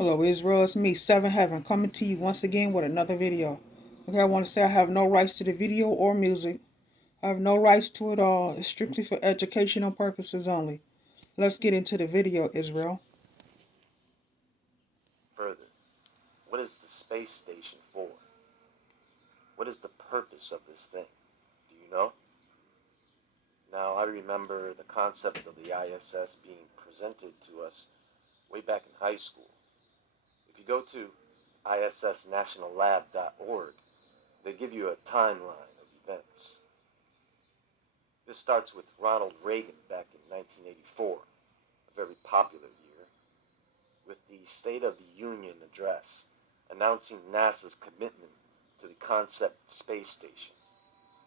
Hello Israel, it's me, Seven Heaven, coming to you once again with another video. Okay, I want to say I have no rights to the video or music. I have no rights to it all. It's strictly for educational purposes only. Let's get into the video, Israel. Further, what is the space station for? What is the purpose of this thing? Do you know? Now, I remember the concept of the ISS being presented to us way back in high school. If you go to issnationallab.org, they give you a timeline of events. This starts with Ronald Reagan back in 1984, a very popular year, with the State of the Union address announcing NASA's commitment to the Concept Space Station.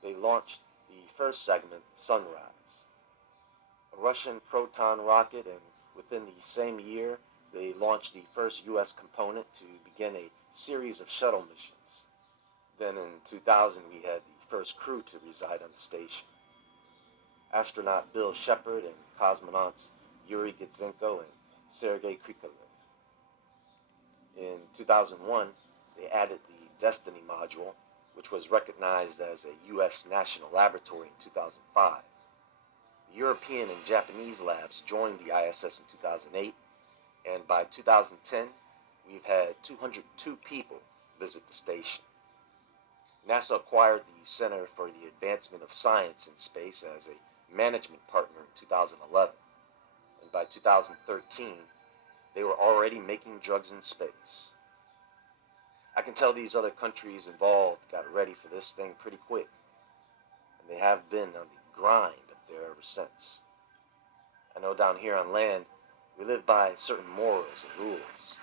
They launched the first segment, Sunrise, a Russian Proton rocket, and within the same year, they launched the first U.S. component to begin a series of shuttle missions. Then in 2000, we had the first crew to reside on the station. Astronaut Bill Shepard and cosmonauts Yuri Gitzenko and Sergei Krikalev. In 2001, they added the Destiny module, which was recognized as a U.S. national laboratory in 2005. The European and Japanese labs joined the ISS in 2008, and by 2010, we've had 202 people visit the station. NASA acquired the Center for the Advancement of Science in Space as a management partner in 2011, and by 2013, they were already making drugs in space. I can tell these other countries involved got ready for this thing pretty quick, and they have been on the grind up there ever since. I know down here on land, we live by certain morals and rules.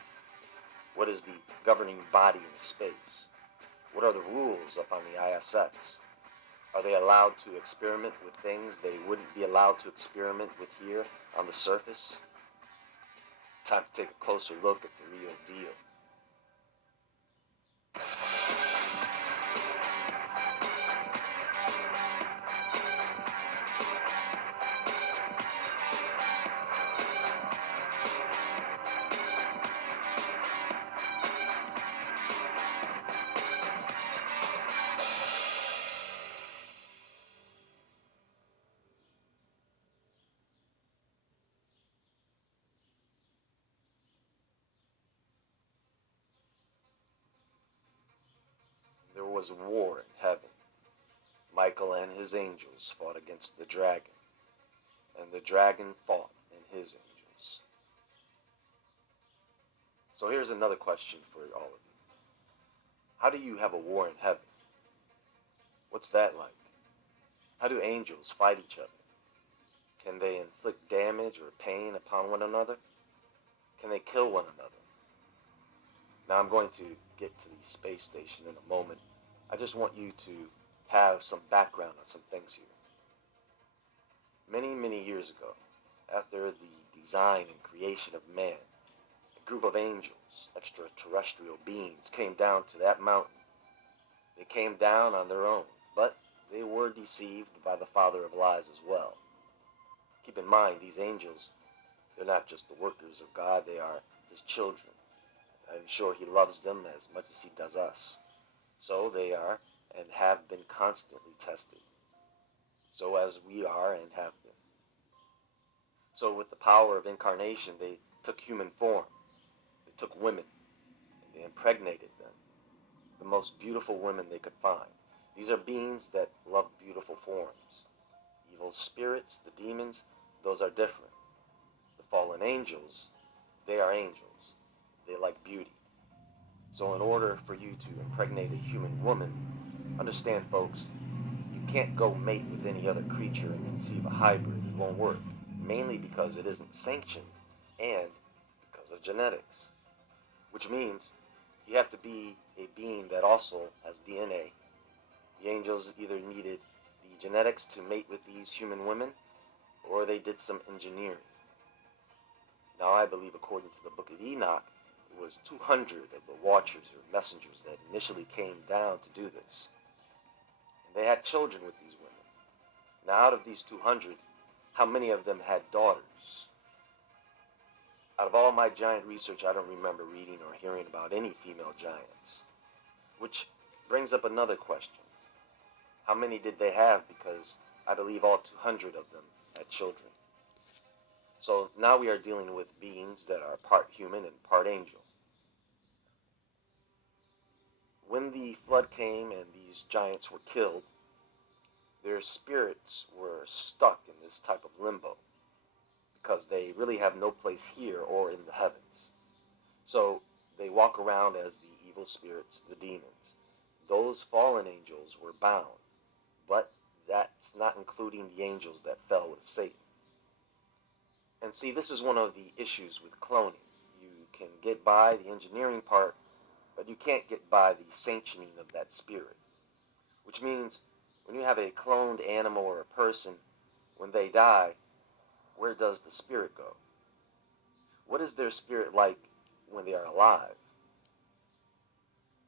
What is the governing body in space? What are the rules up on the ISS? Are they allowed to experiment with things they wouldn't be allowed to experiment with here on the surface? Time to take a closer look at the real deal. There was war in heaven. Michael and his angels fought against the dragon, and the dragon fought and his angels. So here's another question for all of you. How do you have a war in heaven? What's that like? How do angels fight each other? Can they inflict damage or pain upon one another? Can they kill one another? Now I'm going to get to the space station in a moment. I just want you to have some background on some things here. Many, many years ago, after the design and creation of man, a group of angels, extraterrestrial beings, came down to that mountain. They came down on their own, but they were deceived by the father of lies as well. Keep in mind, these angels, they're not just the workers of God, they are his children. I'm sure he loves them as much as he does us. So they are and have been constantly tested. So as we are and have been. So with the power of incarnation, they took human form. They took women, and they impregnated them, the most beautiful women they could find. These are beings that love beautiful forms. Evil spirits, the demons, those are different. The fallen angels, they are angels. They like beauty. So in order for you to impregnate a human woman, understand folks, you can't go mate with any other creature and conceive a hybrid. It won't work. Mainly because it isn't sanctioned and because of genetics. Which means you have to be a being that also has DNA. The angels either needed the genetics to mate with these human women, or they did some engineering. Now I believe, according to the book of Enoch, it was 200 of the watchers or messengers that initially came down to do this. And they had children with these women. Now out of these 200, how many of them had daughters? Out of all my giant research, I don't remember reading or hearing about any female giants. Which brings up another question. How many did they have? Because I believe all 200 of them had children. So now we are dealing with beings that are part human and part angel. When the flood came and these giants were killed, their spirits were stuck in this type of limbo because they really have no place here or in the heavens. So they walk around as the evil spirits, the demons. Those fallen angels were bound, but that's not including the angels that fell with Satan. And see, this is one of the issues with cloning. You can get by the engineering part, but you can't get by the sanctioning of that spirit. Which means when you have a cloned animal or a person, when they die, where does the spirit go? What is their spirit like when they are alive?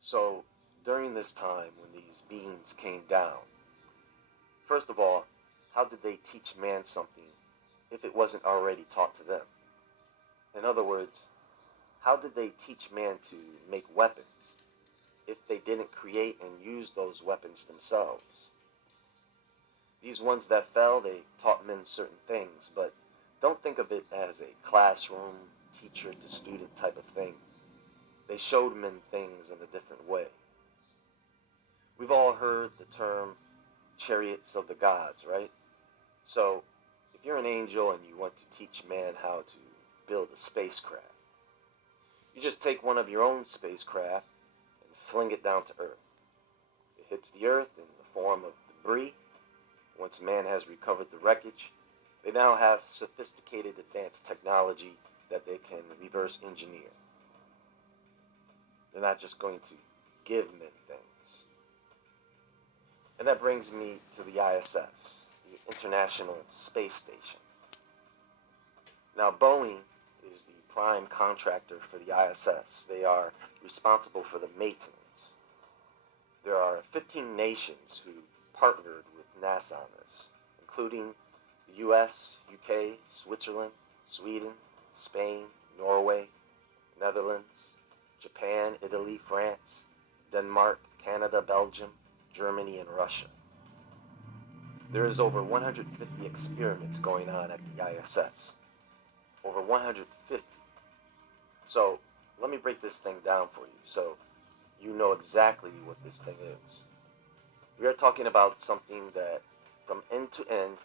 So during this time when these beings came down, first of all, how did they teach man something if it wasn't already taught to them? In other words, how did they teach man to make weapons if they didn't create and use those weapons themselves? These ones that fell, they taught men certain things, but don't think of it as a classroom, teacher to student type of thing. They showed men things in a different way. We've all heard the term chariots of the gods, right? So if you're an angel and you want to teach man how to build a spacecraft, you just take one of your own spacecraft and fling it down to Earth. It hits the Earth in the form of debris. Once man has recovered the wreckage, they now have sophisticated advanced technology that they can reverse engineer. They're not just going to give men things. And that brings me to the ISS, the International Space Station. Now, Boeing is the prime contractor for the ISS. They are responsible for the maintenance. There are 15 nations who partnered with NASA on this, including the US, UK, Switzerland, Sweden, Spain, Norway, Netherlands, Japan, Italy, France, Denmark, Canada, Belgium, Germany, and Russia. There is over 150 experiments going on at the ISS. Over 150. So let me break this thing down for you so you know exactly what this thing is. We are talking about something that from end to end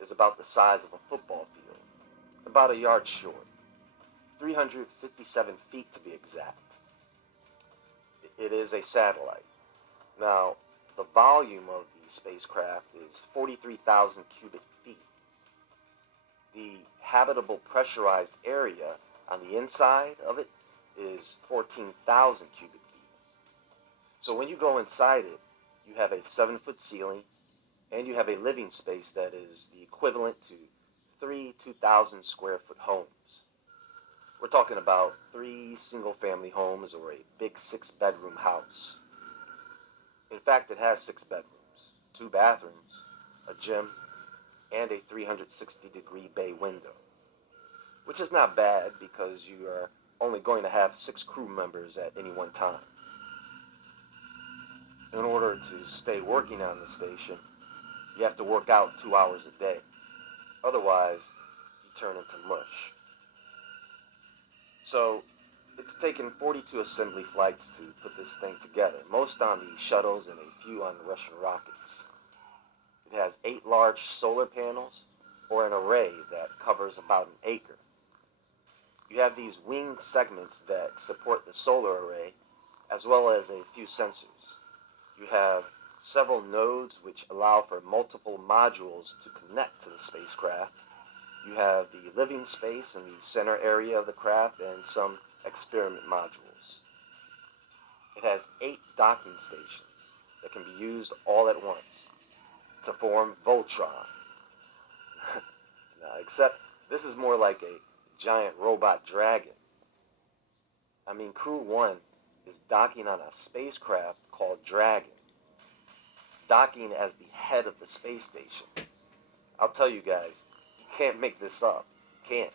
is about the size of a football field, about a yard short, 357 feet to be exact. It is a satellite. Now, the volume of the spacecraft is 43,000 cubic feet. The habitable pressurized area on the inside of it is 14,000 cubic feet. So when you go inside it, you have a 7-foot ceiling, and you have a living space that is the equivalent to 3 2,000 square foot homes. We're talking about 3 single-family homes or a big 6-bedroom house. In fact, it has 6 bedrooms, 2 bathrooms, a gym, and a 360-degree bay window, which is not bad because you are only going to have 6 crew members at any one time. In order to stay working on the station, you have to work out 2 hours a day. Otherwise, you turn into mush. So, it's taken 42 assembly flights to put this thing together, most on the shuttles and a few on the Russian rockets. It has 8 large solar panels, or an array that covers about an acre. You have these winged segments that support the solar array, as well as a few sensors. You have several nodes which allow for multiple modules to connect to the spacecraft. You have the living space in the center area of the craft and some experiment modules. It has 8 docking stations that can be used all at once to form Voltron. Now, except this is more like a giant robot dragon. I mean, Crew 1 is docking on a spacecraft called Dragon, docking as the head of the space station. I'll tell you guys, you can't make this up. You can't.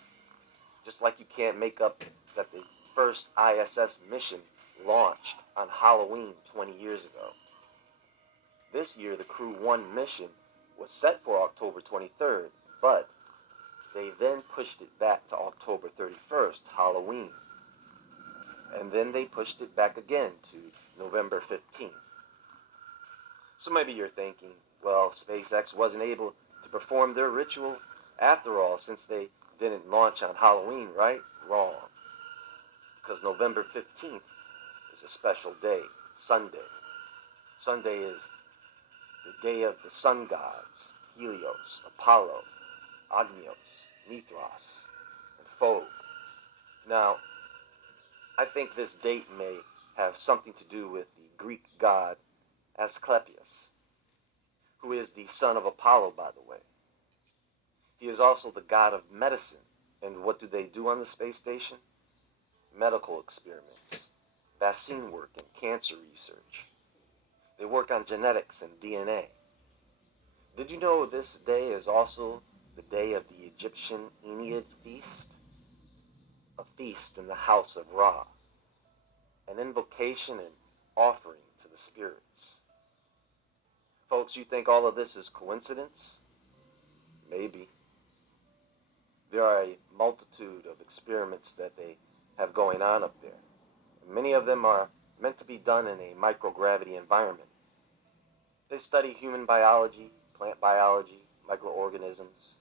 Just like you can't make up that the first ISS mission launched on Halloween 20 years ago. This year, the Crew 1 mission was set for October 23rd, but they then pushed it back to October 31st, Halloween. And then they pushed it back again to November 15th. So maybe you're thinking, well, SpaceX wasn't able to perform their ritual after all, since they didn't launch on Halloween, right? Wrong. Because November 15th is a special day, Sunday. Sunday is the day of the sun gods, Helios, Apollo, Agnios, Mithras, and Phog. Now, I think this date may have something to do with the Greek god Asclepius, who is the son of Apollo, by the way. He is also the god of medicine. And what do they do on the space station? Medical experiments, vaccine work, and cancer research. They work on genetics and DNA. Did you know this day is also the day of the Egyptian Ennead feast? A feast in the house of Ra. An invocation and offering to the spirits. Folks, you think all of this is coincidence? Maybe. There are a multitude of experiments that they have going on up there. And many of them are meant to be done in a microgravity environment. They study human biology, plant biology, microorganisms.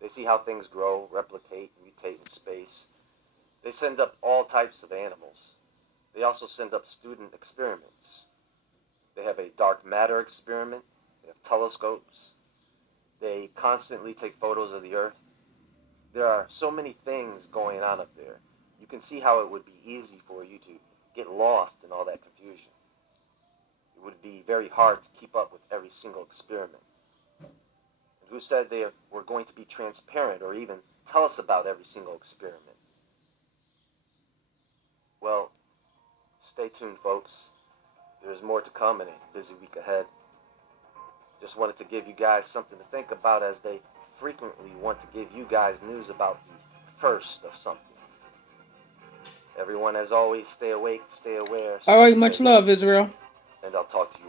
They see how things grow, replicate, mutate in space. They send up all types of animals. They also send up student experiments. They have a dark matter experiment. They have telescopes. They constantly take photos of the Earth. There are so many things going on up there. You can see how it would be easy for you to get lost in all that confusion. It would be very hard to keep up with every single experiment. And who said they were going to be transparent or even tell us about every single experiment? Well, stay tuned, folks. There's more to come in a busy week ahead. Just wanted to give you guys something to think about, as they frequently want to give you guys news about the first of something. Everyone, as always, stay awake, stay aware, All right, stay much safe, love, Israel. and I'll talk to you